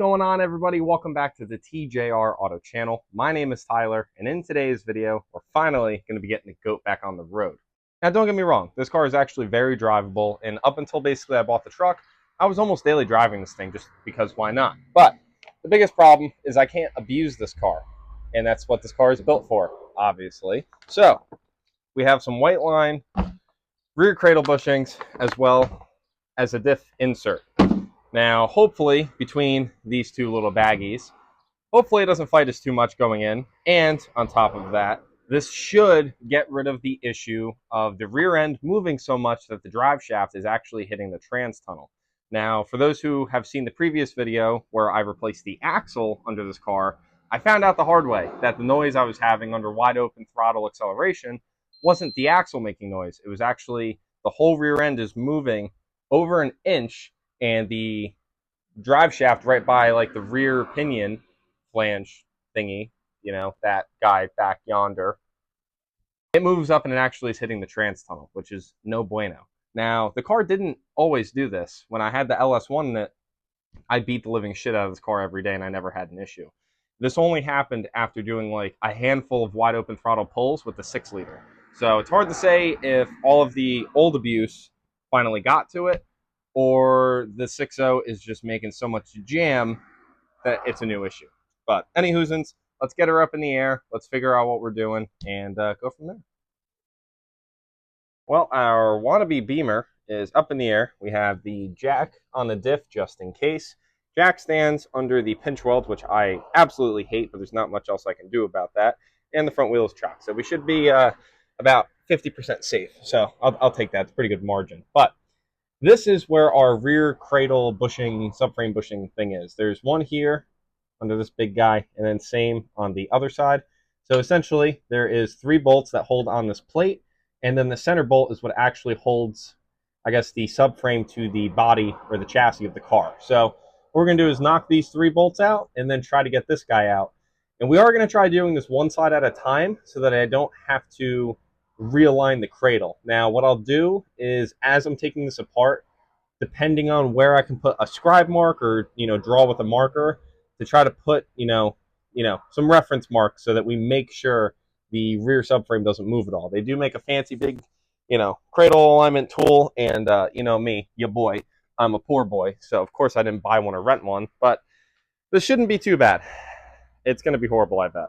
going on, everybody? Welcome back to the TJR Auto channel. My name is Tyler, and in today's video, we're finally going to be getting the goat back on the road. Now, don't get me wrong, this car is actually very drivable, and up until basically I bought the truck, I was almost daily driving this thing just because why not? But the biggest problem is I can't abuse this car, and that's what this car is built for, obviously. So, we have some white line rear cradle bushings as well as a diff insert. Now, hopefully, between these two little baggies, hopefully it doesn't fight us too much going in. And on top of that, this should get rid of the issue of the rear end moving so much that the drive shaft is actually hitting the trans tunnel. Now, for those who have seen the previous video where I replaced the axle under this car, I found out the hard way that the noise I was having under wide open throttle acceleration wasn't the axle making noise. It was actually the whole rear end is moving over an inch, and the drive shaft right by like the rear pinion flange thingy, you know, that guy back yonder, it moves up and it actually is hitting the trans tunnel, which is no bueno. Now, the car didn't always do this. When I had the LS1 in it, I beat the living shit out of this car every day and I never had an issue. This only happened after doing like a handful of wide open throttle pulls with the 6-liter. So it's hard to say if all of the old abuse finally got to it, or the 6.0 is just making so much jam that it's a new issue. But anywhoozins, let's get her up in the air. Let's figure out what we're doing and go from there. Well, our wannabe Beamer is up in the air. We have the jack on the diff just in case. Jack stands under the pinch weld, which I absolutely hate, but there's not much else I can do about that. And the front wheel is chock. So we should be about 50% safe. So I'll take that. It's a pretty good margin. But this is where our rear cradle bushing, subframe bushing thing is. There's one here under this big guy, and then same on the other side. So essentially, there is 3 bolts that hold on this plate, and then the center bolt is what actually holds, I guess, the subframe to the body or the chassis of the car. So what we're going to do is knock these 3 bolts out and then try to get this guy out. And we are going to try doing this one side at a time so that I don't have to realign the cradle. Now, what I'll do is, as I'm taking this apart, depending on where I can put a scribe mark or, draw with a marker to try to put, some reference marks so that we make sure the rear subframe doesn't move at all. They do make a fancy big, cradle alignment tool, and, me, your boy, I'm a poor boy, so of course I didn't buy one or rent one, but this shouldn't be too bad. It's going to be horrible, I bet.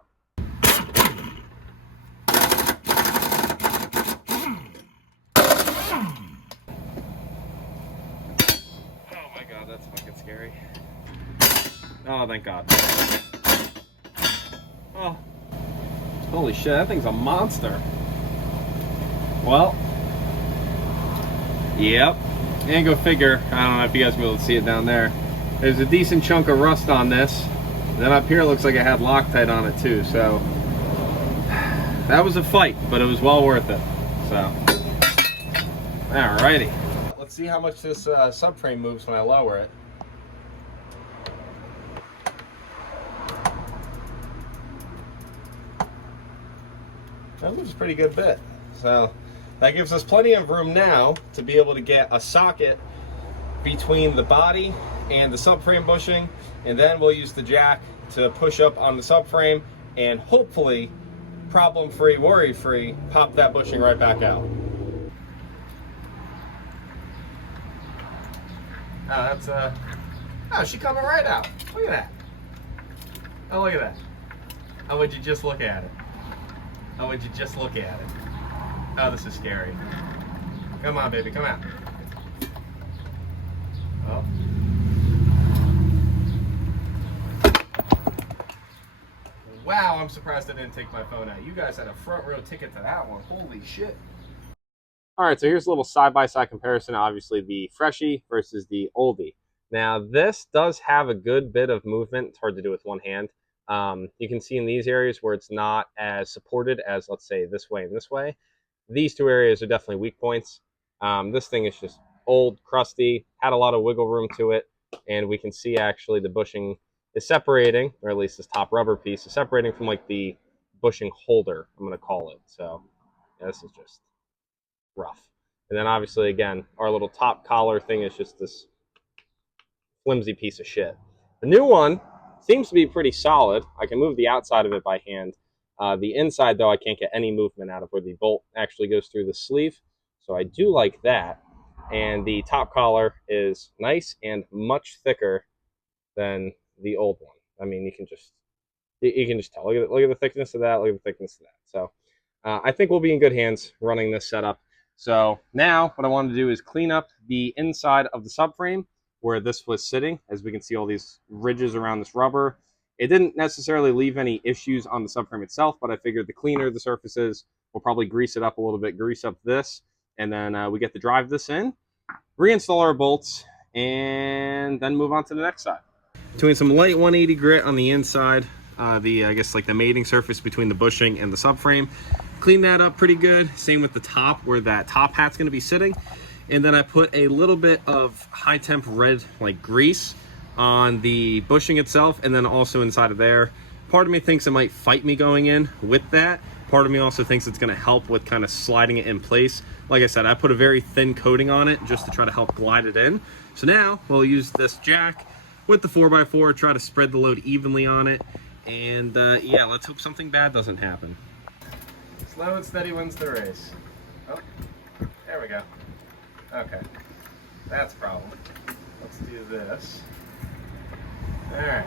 That's fucking scary. Oh, thank God. Oh. Holy shit, that thing's a monster. Well. Yep. And go figure. I don't know if you guys will be able to see it down there. There's a decent chunk of rust on this. Then up here it looks like it had Loctite on it too, so. That was a fight, but it was well worth it. So. Alrighty. Let's see how much this subframe moves when I lower it. That moves a pretty good bit. So that gives us plenty of room now to be able to get a socket between the body and the subframe bushing, and then we'll use the jack to push up on the subframe and hopefully, problem-free, worry-free, pop that bushing right back out. Oh, that's oh, she's coming right out. Look at that. Oh, look at that. How would you just look at it? How would you just look at it? Oh, this is scary. Come on, baby, come out. Oh. Wow, I'm surprised I didn't take my phone out. You guys had a front row ticket to that one. Holy shit. All right, so here's a little side-by-side comparison, obviously the Freshie versus the Oldie. Now, this does have a good bit of movement. It's hard to do with one hand. You can see in these areas where it's not as supported as, let's say, this way and this way. These 2 areas are definitely weak points. This thing is just old, crusty, had a lot of wiggle room to it, and we can see actually the bushing is separating, or at least this top rubber piece is separating from like the bushing holder, I'm going to call it. So, yeah, this is just rough. And then obviously, again, our little top collar thing is just this flimsy piece of shit. The new one seems to be pretty solid. I can move the outside of it by hand. The inside, though, I can't get any movement out of where the bolt actually goes through the sleeve. So I do like that. And the top collar is nice and much thicker than the old one. I mean, you can just tell. Look at the thickness of that. Look at the thickness of that. So I think we'll be in good hands running this setup. So now what I want to do is clean up the inside of the subframe where this was sitting. As we can see all these ridges around this rubber. It didn't necessarily leave any issues on the subframe itself, but I figured the cleaner the surface is, we'll probably grease it up a little bit, grease up this, and then we get to drive this in, reinstall our bolts, and then move on to the next side. Doing some light 180 grit on the inside, I guess like the mating surface between the bushing and the subframe. Clean that up pretty good. Same with the top where that top hat's going to be sitting. And then I put a little bit of high temp red like grease on the bushing itself and then also inside of there. Part of me thinks it might fight me going in with that. Part of me also thinks it's going to help with kind of sliding it in place. Like I said, I put a very thin coating on it just to try to help glide it in. So now we'll use this jack with the 4x4, try to spread the load evenly on it. And yeah, let's hope something bad doesn't happen. Slow and steady wins the race. Oh, there we go. Okay, that's a problem. Let's do this. All right.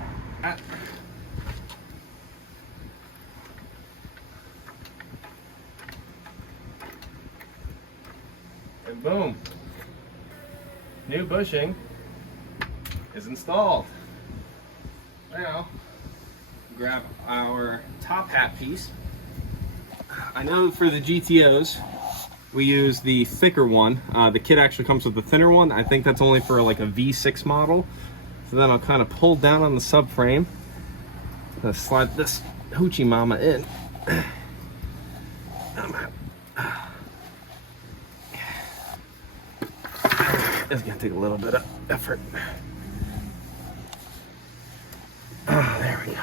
And boom. New bushing is installed. Now, grab our top hat piece. I know for the GTOs, we use the thicker one. The kit actually comes with the thinner one. I think that's only for like a V6 model. So then I'll kind of pull down on the subframe. Slide this hoochie mama in. It's gonna take a little bit of effort. Oh, there we go.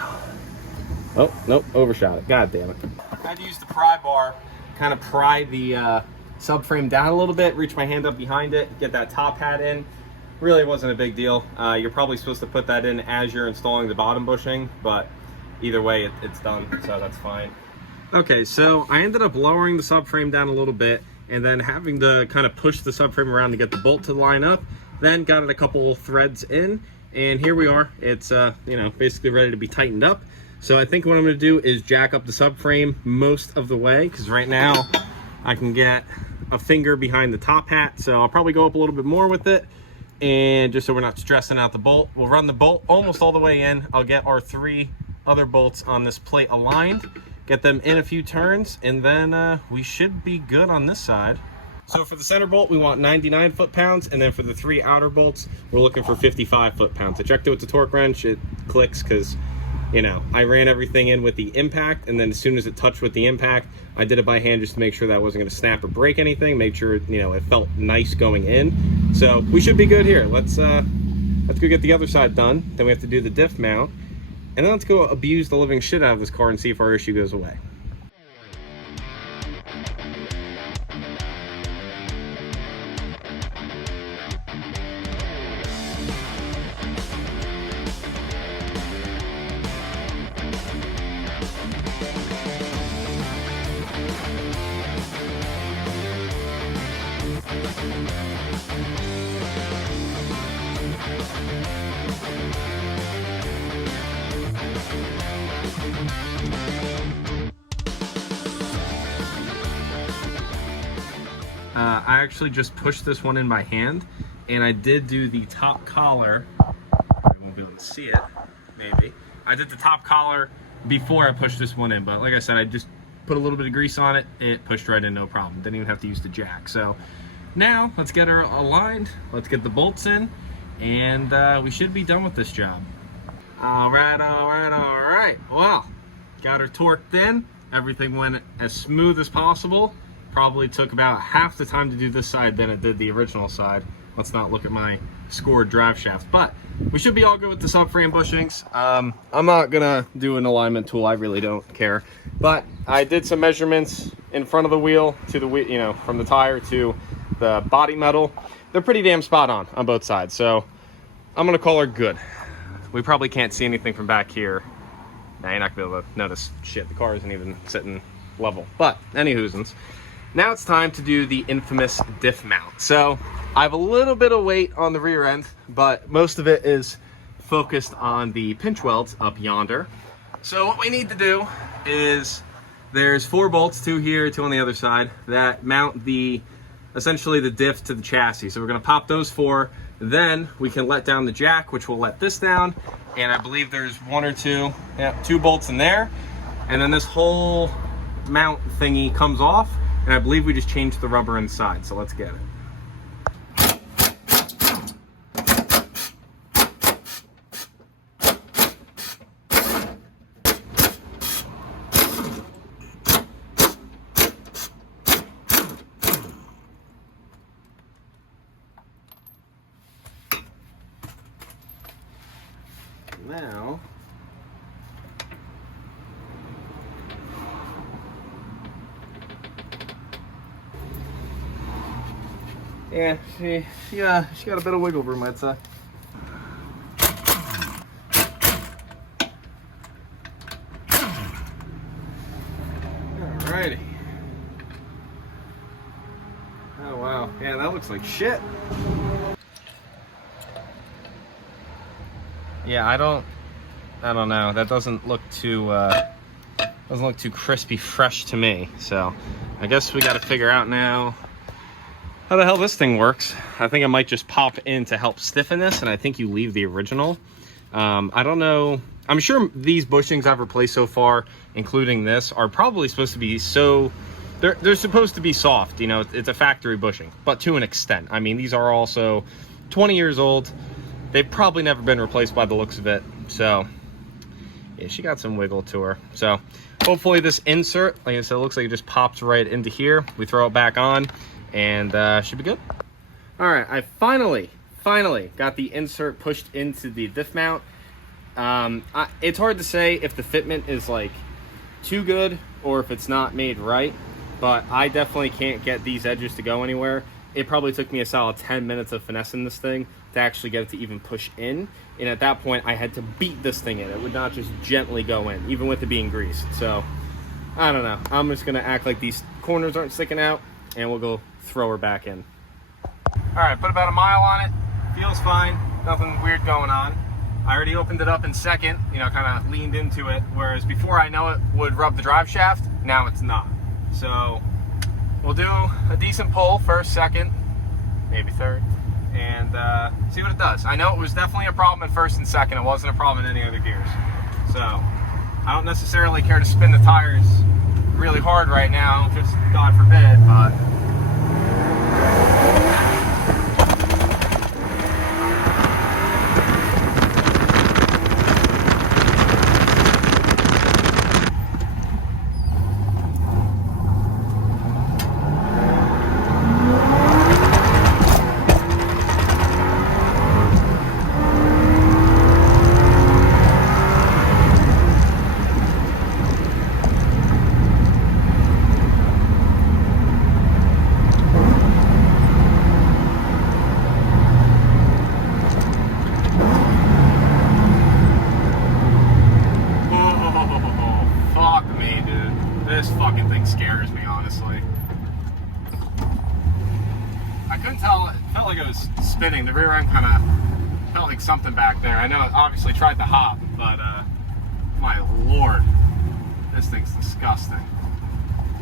Oh, nope, overshot it. God damn it. I had to use the pry bar, kind of pry the subframe down a little bit, reach my hand up behind it, get that top hat in. Really wasn't a big deal. You're probably supposed to put that in as you're installing the bottom bushing, but either way, it's done, so that's fine. Okay, so I ended up lowering the subframe down a little bit and then having to kind of push the subframe around to get the bolt to line up, then got it a couple threads in, and here we are. It's you know, basically ready to be tightened up. So I think what I'm going to do is jack up the subframe most of the way, because right now I can get a finger behind the top hat, so I'll probably go up a little bit more with it, and just so we're not stressing out the bolt, we'll run the bolt almost all the way in. I'll get our 3 other bolts on this plate aligned, get them in a few turns, and then we should be good on this side. So for the center bolt, we want 99 foot-pounds, and then for the 3 outer bolts, we're looking for 55 foot-pounds. I checked it with the torque wrench. It clicks because, you know, I ran everything in with the impact, and then as soon as it touched with the impact, I did it by hand just to make sure that wasn't going to snap or break anything, make sure, you know, it felt nice going in. So we should be good here. Let's go get the other side done. Then we have to do the diff mount, and then let's go abuse the living shit out of this car and see if our issue goes away. I actually just pushed this one in by hand, and I did do the top collar. You won't be able to see it, maybe. I did the top collar before I pushed this one in, but like I said, I just put a little bit of grease on it, and it pushed right in, no problem. Didn't even have to use the jack. So now let's get her aligned, let's get the bolts in, and we should be done with this job. All right. Well, got her torqued in. Everything went as smooth as possible. Probably took about half the time to do this side than it did the original side. Let's not look at my scored drive shaft, but we should be all good with the subframe bushings. I'm not gonna do an alignment tool, I really don't care, but I did some measurements in front of the wheel to the wheel, you know, from the tire to the body metal. They're pretty damn spot on both sides, so I'm gonna call her good. we probably can't see anything from back here. Now you're not gonna be able to notice shit. The car isn't even sitting level. But anywhoosins, now it's time to do the infamous diff mount. So I have a little bit of weight on the rear end, but most of it is focused on the pinch welds up yonder. So what we need to do is, there's 4 bolts, 2 here, 2 on the other side, that mount essentially the diff to the chassis. So we're gonna pop those 4, then we can let down the jack, which will let this down. And I believe there's 1 or 2, yeah, 2 bolts in there. And then this whole mount thingy comes off, and I believe we just changed the rubber inside. So let's get it. Now, yeah, she got a bit of wiggle room, I'd say. Alrighty. Oh wow, yeah, that looks like shit. Yeah, I don't know. That doesn't look too crispy fresh to me. So I guess we got to figure out now how the hell this thing works. I think I might just pop in to help stiffen this, and I think you leave the original. I don't know. I'm sure these bushings I've replaced so far, including this, are probably supposed to be they're supposed to be soft. You know, it's a factory bushing, but to an extent. I mean, these are also 20 years old. They've probably never been replaced by the looks of it. So yeah, she got some wiggle to her. So hopefully this insert, like I said, it looks like it just pops right into here. We throw it back on, and should be good. All right, I finally got the insert pushed into the diff mount. It's hard to say if the fitment is like too good or if it's not made right, but I definitely can't get these edges to go anywhere. It probably took me a solid 10 minutes of finessing this thing to actually get it to even push in. And at that point, I had to beat this thing in. It would not just gently go in, even with it being greased. So, I don't know. I'm just gonna act like these corners aren't sticking out, and we'll go throw her back in. All right, put about a mile on it. Feels fine, nothing weird going on. I already opened it up in second, you know, kind of leaned into it, whereas before I know it would rub the drive shaft, now it's not. So, we'll do a decent pull, first, second, maybe third, and see what it does. I know it was definitely a problem at first and second. It wasn't a problem in any other gears. So I don't necessarily care to spin the tires really hard right now, just God forbid, but this fucking thing scares me, honestly. I couldn't tell, it felt like it was spinning. The rear end kind of felt like something back there. I know it obviously tried to hop, but my lord, this thing's disgusting.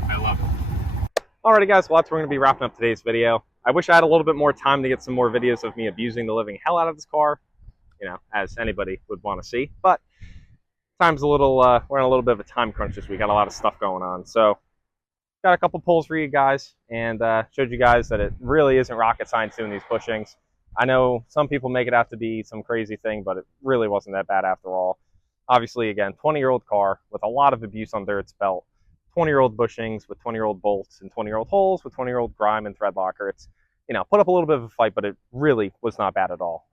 I love it. Alrighty guys, well that's where we're going to be wrapping up today's video. I wish I had a little bit more time to get some more videos of me abusing the living hell out of this car, you know, as anybody would want to see, but time's a little, we're in a little bit of a time crunch this week. Got a lot of stuff going on. So got a couple pulls for you guys, and showed you guys that it really isn't rocket science doing these bushings. I know some people make it out to be some crazy thing, but it really wasn't that bad after all. Obviously, again, 20-year-old car with a lot of abuse under its belt. 20-year-old bushings with 20-year-old bolts and 20-year-old holes with 20-year-old grime and thread locker. It's, you know, put up a little bit of a fight, but it really was not bad at all.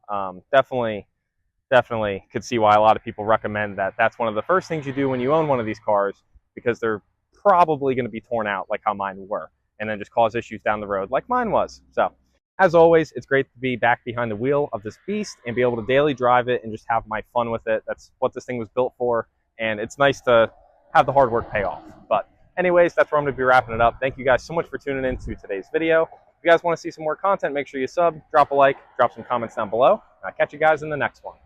Definitely could see why a lot of people recommend that. That's one of the first things you do when you own one of these cars, because they're probably going to be torn out like how mine were, and then just cause issues down the road like mine was. So As always, it's great to be back behind the wheel of this beast and be able to daily drive it and just have my fun with it. That's what this thing was built for, and it's nice to have the hard work pay off. But anyways, that's where I'm going to be wrapping it up. Thank you guys so much for tuning in to today's video. If you guys want to see some more content, make sure you sub, drop a like, drop some comments down below. I'll catch you guys in the next one.